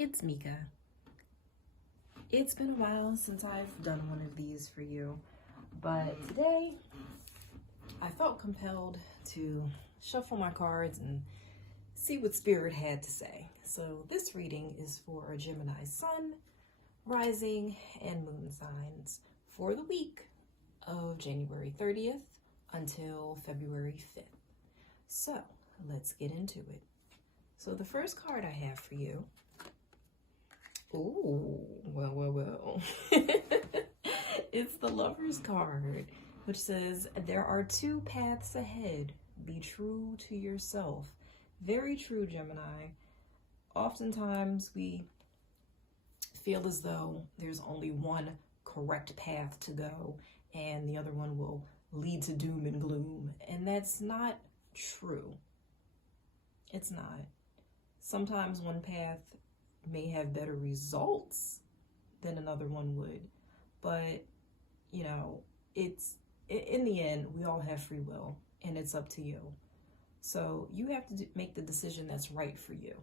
it's Mika. It's been a while since I've done one of these for you, but today I felt compelled to shuffle my cards and see what Spirit had to say. So this reading is for Gemini Sun, Rising, and Moon signs for the week of January 30th until February 5th. So let's get into it. So the first card I have for you, well. It's the Lover's card, which says, there are two paths ahead. Be true to yourself. Very true, Gemini. Oftentimes we feel as though there's only one correct path to go and the other one will lead to doom and gloom. And that's not true. It's not. Sometimes one path may have better results than another one would, but you know, it's in the end we all have free will and it's up to you. So you have to make the decision that's right for you.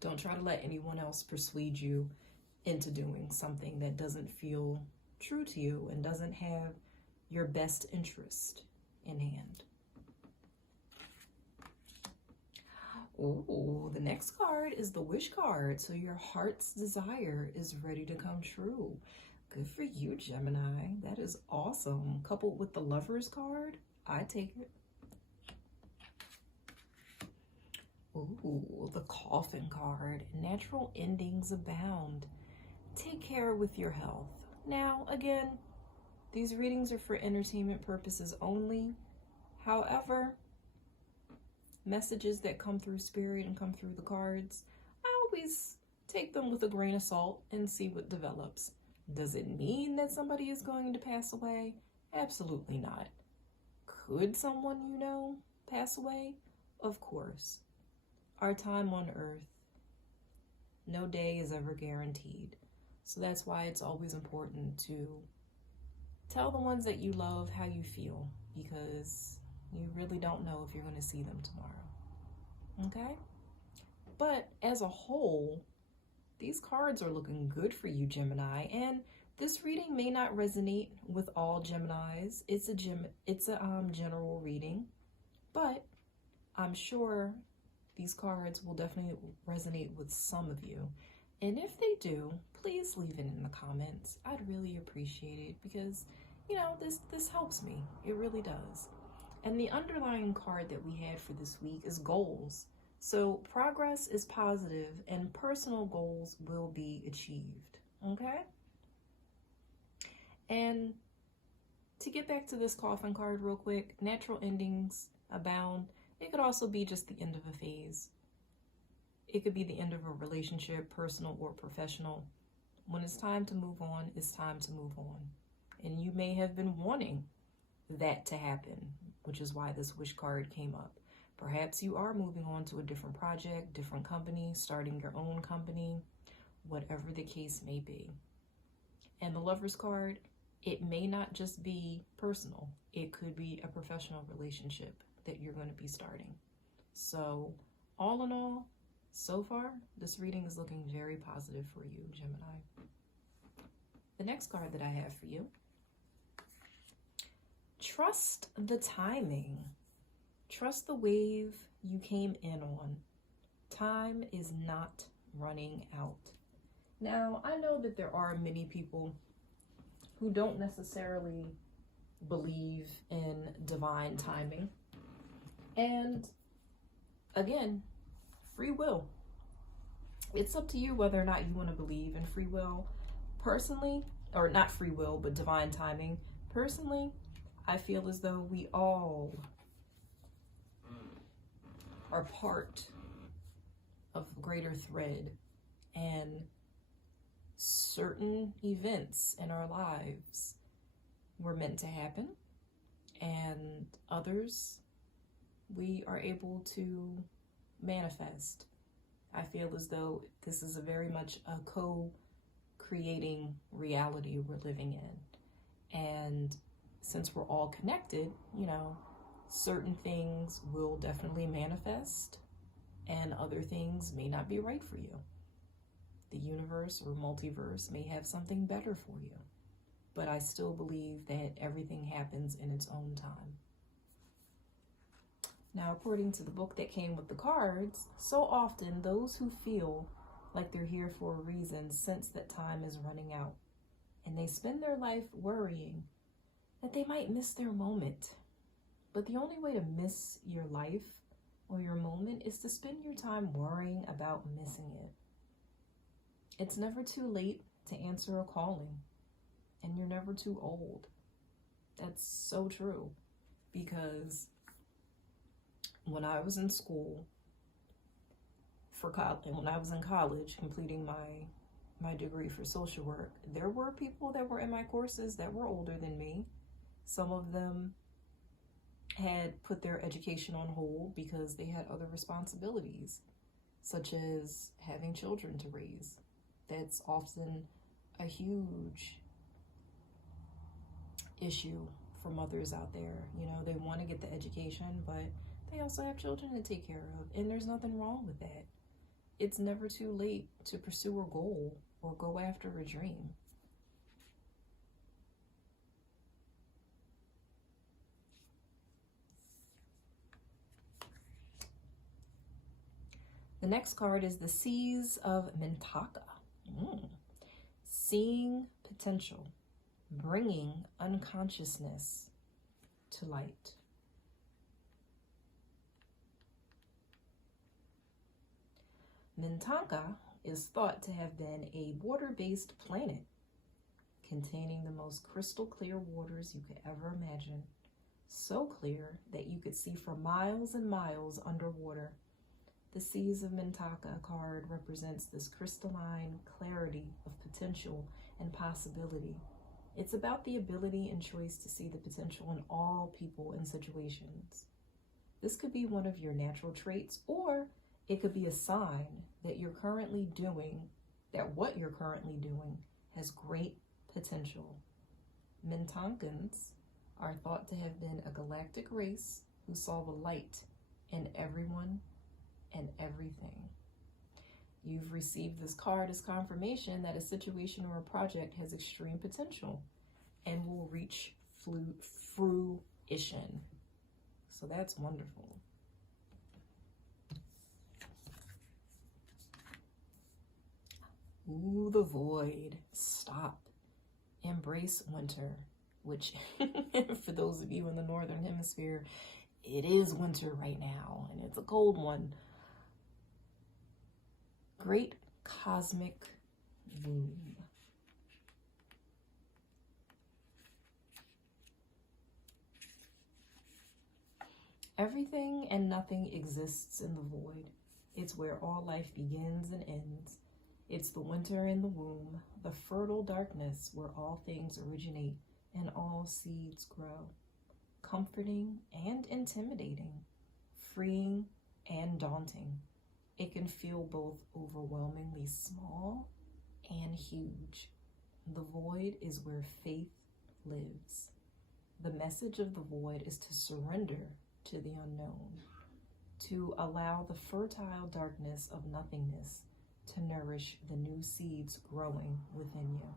Don't try to let anyone else persuade you into doing something that doesn't feel true to you and doesn't have your best interest in hand. Oh, the next card is the Wish card. So your heart's desire is ready to come true. Good for you, Gemini. That is awesome. Coupled with the Lover's card, I take it. Ooh, the Coffin card. Natural endings abound. Take care with your health. Now, again, these readings are for entertainment purposes only. However, messages that come through Spirit and come through the cards, I always take them with a grain of salt and see what develops. Does it mean that somebody is going to pass away? Absolutely not. Could someone you know pass away? Of course. Our time on earth, no day is ever guaranteed. So that's why it's always important to tell the ones that you love how you feel, because you really don't know if you're going to see them tomorrow. Okay? But as a whole, these cards are looking good for you, Gemini, and this reading may not resonate with all Geminis. It's a general reading, but I'm sure these cards will definitely resonate with some of you. And if they do, please leave it in the comments. I'd really appreciate it because, you know, this helps me. It really does. And the underlying card that we had for this week is goals. So progress is positive and personal goals will be achieved. Okay? And to get back to this Coffin card real quick, natural endings abound. It could also be just the end of a phase. It could be the end of a relationship, personal or professional. When it's time to move on, it's time to move on. And you may have been wanting that to happen, which is why this Wish card came up. Perhaps you are moving on to a different project, different company, starting your own company, whatever the case may be. And the Lover's card, it may not just be personal. It could be a professional relationship that you're going to be starting. So all in all, so far, this reading is looking very positive for you, Gemini. The next card that I have for you, trust the timing. Trust the wave you came in on. Time is not running out. Now, I know that there are many people who don't necessarily believe in divine timing. And again, free will. It's up to you whether or not you want to believe in free will. Personally, or not free will, but divine timing. Personally, I feel as though we all are part of a greater thread, and certain events in our lives were meant to happen, and others we are able to manifest. I feel as though this is a very much a co-creating reality we're living in. And since we're all connected, you know, certain things will definitely manifest and other things may not be right for you. The universe or multiverse may have something better for you, but I still believe that everything happens in its own time. Now, according to the book that came with the cards, so often those who feel like they're here for a reason sense that time is running out, and they spend their life worrying that they might miss their moment. But the only way to miss your life or your moment is to spend your time worrying about missing it. It's never too late to answer a calling, and you're never too old. That's so true, because when I was in school for college, and when I was in college completing my degree for social work, there were people that were in my courses that were older than me. Some of them had put their education on hold because they had other responsibilities, such as having children to raise. That's often a huge issue for mothers out there. You know, they want to get the education, but they also have children to take care of, and there's nothing wrong with that. It's never too late to pursue a goal or go after a dream. The next card is the Seas of Mintaka. Seeing potential, bringing unconsciousness to light. Mintaka is thought to have been a water-based planet containing the most crystal clear waters you could ever imagine. So clear that you could see for miles and miles underwater. The Seas of Mintaka card represents this crystalline clarity of potential and possibility. It's about the ability and choice to see the potential in all people and situations. This could be one of your natural traits, or it could be a sign that what you're currently doing has great potential. Mintakans are thought to have been a galactic race who saw the light in everyone and everything. You've received this card as confirmation that a situation or a project has extreme potential and will reach fruition. So that's wonderful. Ooh, the void. Stop. Embrace winter, which for those of you in the Northern Hemisphere, it is winter right now, and it's a cold one. Great cosmic womb. Everything and nothing exists in the void. It's where all life begins and ends. It's the winter in the womb, the fertile darkness where all things originate and all seeds grow. Comforting and intimidating, freeing and daunting. It can feel both overwhelmingly small and huge. The void is where faith lives. The message of the void is to surrender to the unknown, to allow the fertile darkness of nothingness to nourish the new seeds growing within you.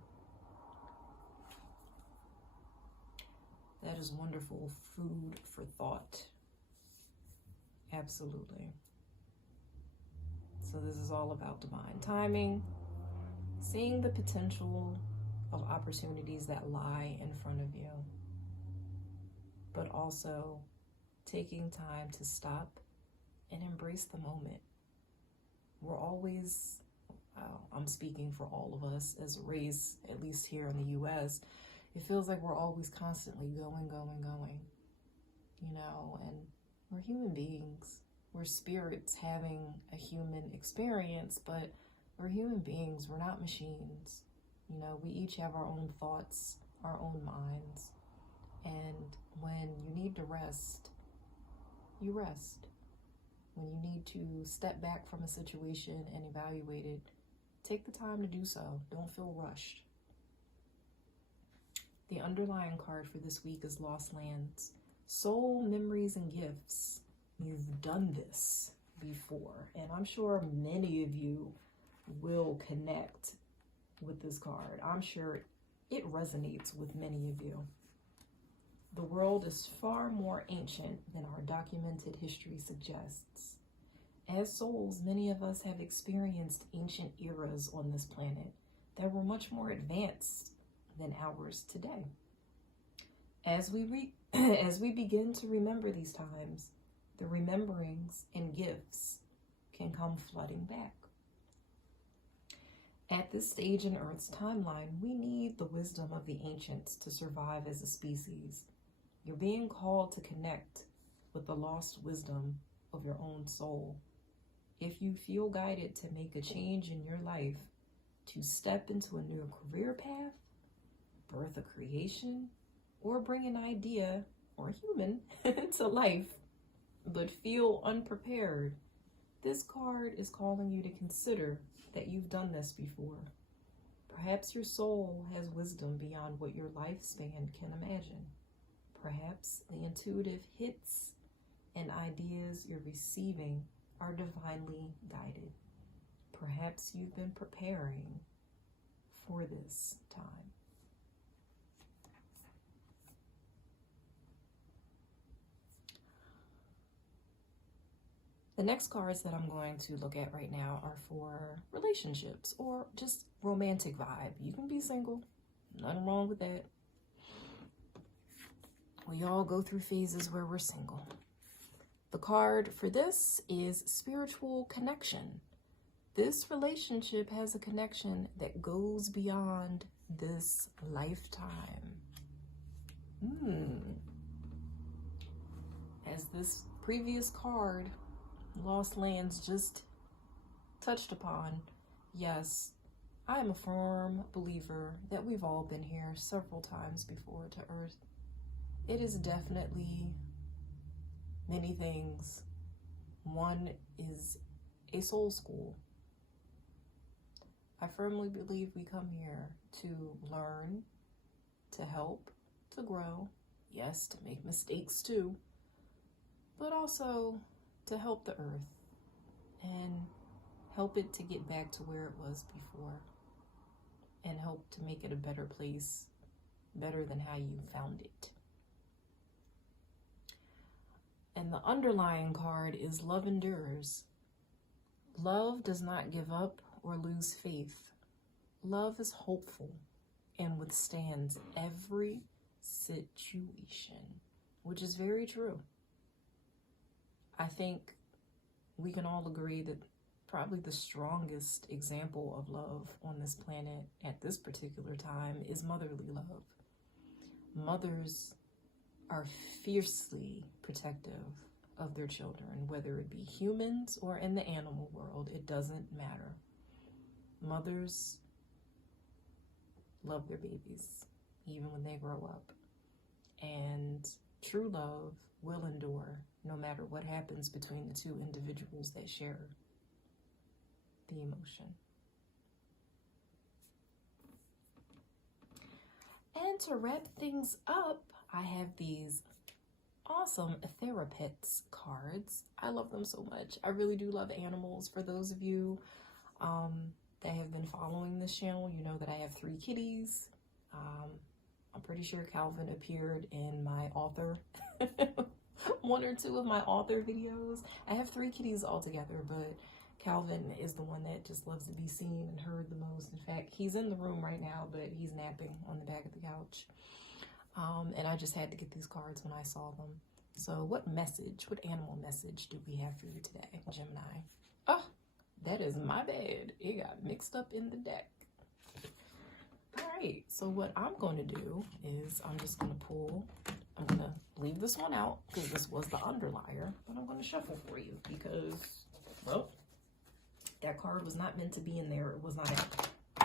That is wonderful food for thought. Absolutely. So this is all about divine timing, seeing the potential of opportunities that lie in front of you, but also taking time to stop and embrace the moment. We're always, I'm speaking for all of us as a race, at least here in the US, it feels like we're always constantly going, you know, and we're human beings. We're spirits having a human experience, but we're human beings. We're not machines. You know, we each have our own thoughts, our own minds. And when you need to rest, you rest. When you need to step back from a situation and evaluate it, take the time to do so. Don't feel rushed. The underlying card for this week is Lost Lands. Soul, memories, and gifts. You've done this before, and I'm sure many of you will connect with this card. I'm sure it resonates with many of you. The world is far more ancient than our documented history suggests. As souls, many of us have experienced ancient eras on this planet that were much more advanced than ours today. As we begin to remember these times, the rememberings and gifts can come flooding back. At this stage in Earth's timeline, we need the wisdom of the ancients to survive as a species. You're being called to connect with the lost wisdom of your own soul. If you feel guided to make a change in your life, to step into a new career path, birth a creation, or bring an idea or a human to life, but feel unprepared, this card is calling you to consider that you've done this before. Perhaps your soul has wisdom beyond what your lifespan can imagine. Perhaps the intuitive hits and ideas you're receiving are divinely guided. Perhaps you've been preparing for this time. The next cards that I'm going to look at right now are for relationships or just romantic vibe. You can be single, nothing wrong with that. We all go through phases where we're single. The card for this is spiritual connection. This relationship has a connection that goes beyond this lifetime. As this previous card, Lost Lands, just touched upon, yes, I am a firm believer that we've all been here several times before to Earth. It is definitely many things. One is a soul school. I firmly believe we come here to learn, to help, to grow, yes, to make mistakes too, but also to help the earth and help it to get back to where it was before and help to make it a better place, better than how you found it. And the underlying card is love endures. Love does not give up or lose faith. Love is hopeful and withstands every situation, which is very true. I think we can all agree that probably the strongest example of love on this planet at this particular time is motherly love. Mothers are fiercely protective of their children, whether it be humans or in the animal world, it doesn't matter. Mothers love their babies, even when they grow up. And true love will endure no matter what happens between the two individuals that share the emotion. And to wrap things up, I have these awesome Therapets cards. I love them so much. I really do love animals. For those of you that have been following this channel, you know that I have 3 kitties. I'm pretty sure Calvin appeared in my author, 1 or 2 of my author videos. I have 3 kitties altogether, but Calvin is the one that just loves to be seen and heard the most. In fact, he's in the room right now, but he's napping on the back of the couch. And I just had to get these cards when I saw them. So what animal message do we have for you today, Gemini? Oh, that is my bad. It got mixed up in the deck. All right, so what I'm going to do is I'm going to leave this one out because this was the underlier, but I'm going to shuffle for you because, well, that card was not meant to be in there. It was not an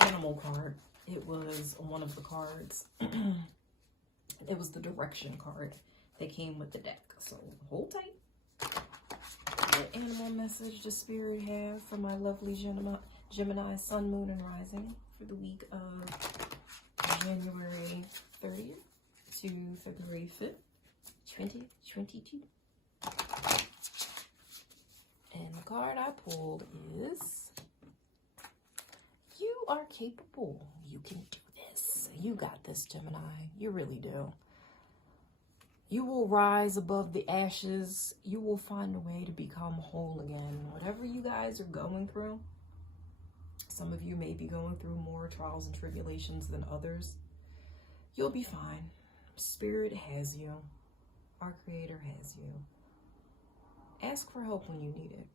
animal card. It was one of the cards. It was the direction card that came with the deck. So hold tight. What animal message does Spirit have for my lovely Gemini Sun, Moon, and Rising for the week of January 30th to February 5th, 2022? And the card I pulled is You are capable. You can do this. You got this, Gemini. You really do. You will rise above the ashes. You will find a way to become whole again. Whatever you guys are going through, some of you may be going through more trials and tribulations than others. You'll be fine. Spirit has you. Our Creator has you. Ask for help when you need it.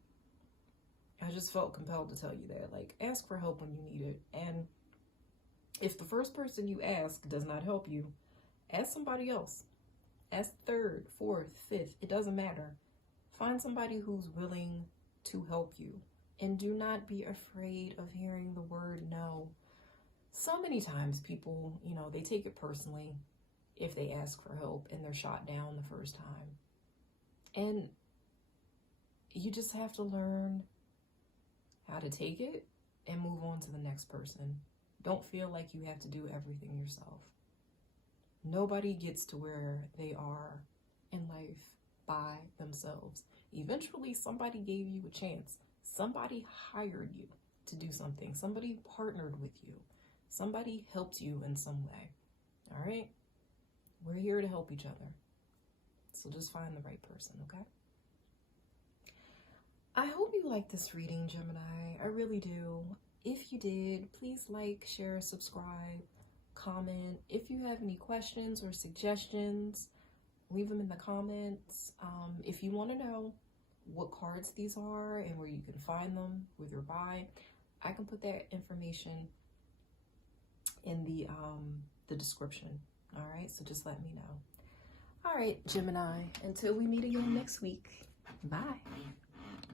I just felt compelled to tell you that. Like, ask for help when you need it. And if the first person you ask does not help you, ask somebody else. Ask third, fourth, fifth. It doesn't matter. Find somebody who's willing to help you. And do not be afraid of hearing the word no. So many times people, they take it personally if they ask for help and they're shot down the first time. And you just have to learn how to take it and move on to the next person. Don't feel like you have to do everything yourself. Nobody gets to where they are in life by themselves. Eventually, somebody gave you a chance. Somebody hired you to do something. Somebody partnered with you. Somebody helped you in some way. All right? We're here to help each other. So just find the right person, okay? I hope you like this reading, Gemini. I really do. If you did, please like, share, subscribe, comment. If you have any questions or suggestions, leave them in the comments. If you want to know what cards these are and where you can find them with your buy, I can put that information in the description. All right, so just let me know. All right, Gemini, until we meet again next week. Bye.